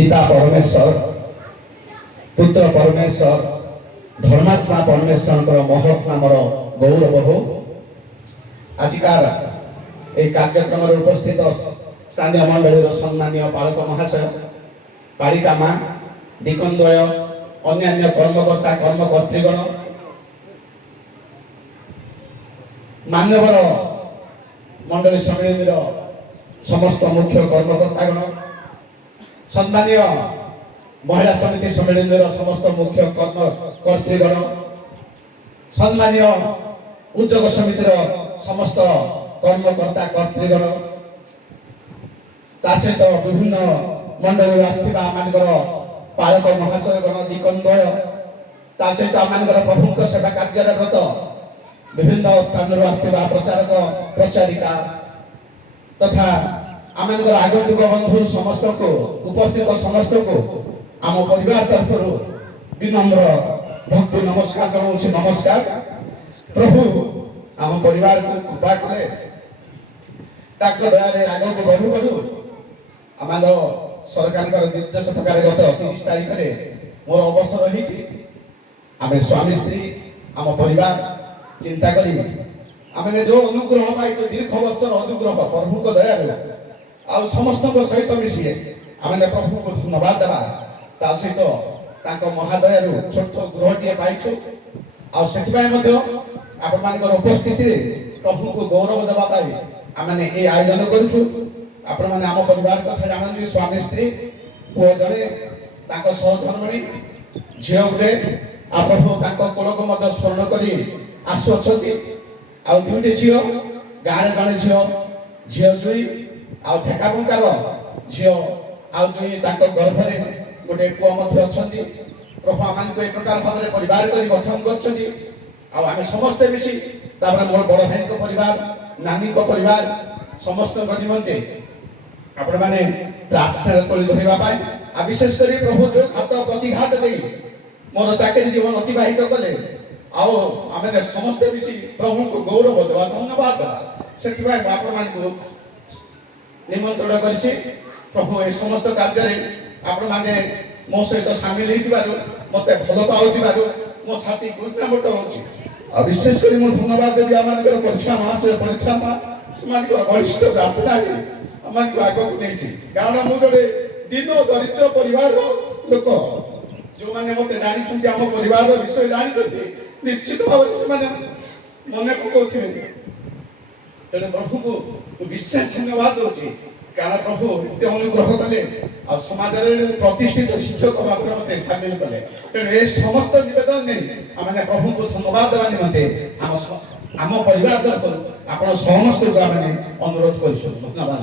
पिता परमेश्वर पुत्र परमेश्वर धर्मात्मा परमेश्वर महत् नामर गौरव हो। आजिकार एक कार्यक्रम उपस्थित स्थानीय मंडल सम्मानीय पालक महाशय पालिका माँ दिकंदय अन्य कर्मकर्ता कर्मकर्तीगण मान्यवर मंडल सम्मेलन समस्त मुख्य कर्मकर्तागण सम्मानीय महिला समिति सम्मेलन समस्त मुख्य कर्मकर्तीगण सम्मानीय उद्योग समितिर समस्त कर्मकर्ता कर्तृगण ता सहित विभिन्न मंडल आसथिबा आमानकर पालक महाशयगण दिकंदय ता सहित आमानकर प्रभुଙ୍କ सेवा कार्यरत विभिन्न स्थान आसथिबा प्रचारक प्रचारिका तथा आमानकर आगंतुक बंधु समस्त को उपस्थित समस्त को आम परिवार तरफ विनम्र भक्ति नमस्कार जनाऊँ। नमस्कार। प्रभु आम परिवार को कृपा कले दया आगे को बढ़ू बढ़ू आम सरकार निर्देश प्रकार गत 30 तारीख में मोर अवसर आम स्वामी स्त्री आम परिवार चिंता करी आम जो अनुग्रह पाई दीर्घ वर्षर अनुग्रह प्रभु दया आ समस्त सहित मिसी आम प्रभु को धन्यवाद देवा ता सहित महादया छोट गृहटे पाइछु आपण उपस्थिति प्रभु को गौरव देवाई आम ये आयोजन करूँ। आपण मैंने आम परिवार कथा जानते स्वामी स्त्री पुओ जड़े सहधर्मणी झील गुटे आ प्रभु कोल को स्मरण कर आसुच्च आ दुईटे झील गाँव जड़े झील जुई आ ठेका पंकार झील आ जुई गर्भरे गोटे पुओ अच्छा प्रभु आम एक प्रकार भाव में परिवार कर गठन कर समस्ते मिसी मोर बड़ भाई को परिवार नानी को परिवार समस्त निमंते आपण मैंने प्रार्थना तोली धरवाई आ विशेषकर प्रभु जो घात प्रतिघात दे मोर चाकरी जीवन अतिबाहित कले आम समस्ते मिसी प्रभु को गौरव देवा धन्यवाद से आपण मान निमंत्रण कर प्रभु ए समस्त कार्य आपण मैंने मो सहित सामिल मत भल पाऊ मो छाती गुटनामट हो विशेषकर मुझे धन्यवाद देवी आम परीक्षा महाशय परीक्षा वरिष्ठ प्रार्थना आगे को नहीं कारण मुझे दीन दरिद्र परिवार लोक जो मैंने मत जानी आम परिवार विषय जानी निश्चित भाव से मन पकाउे तेणु प्रभु को विशेष धन्यवाद दूसरी कारण प्रभु एत अनुग्रह कले आ समाज प्रतिष्ठित शिक्षक भाव में मत सामिल कले तेणु ये समस्त निवेदन नहीं आम प्रभु को धन्यवाद देवा निमंते आम परिवार तरफ आप समस्त को अनुरोध कर धन्यवाद।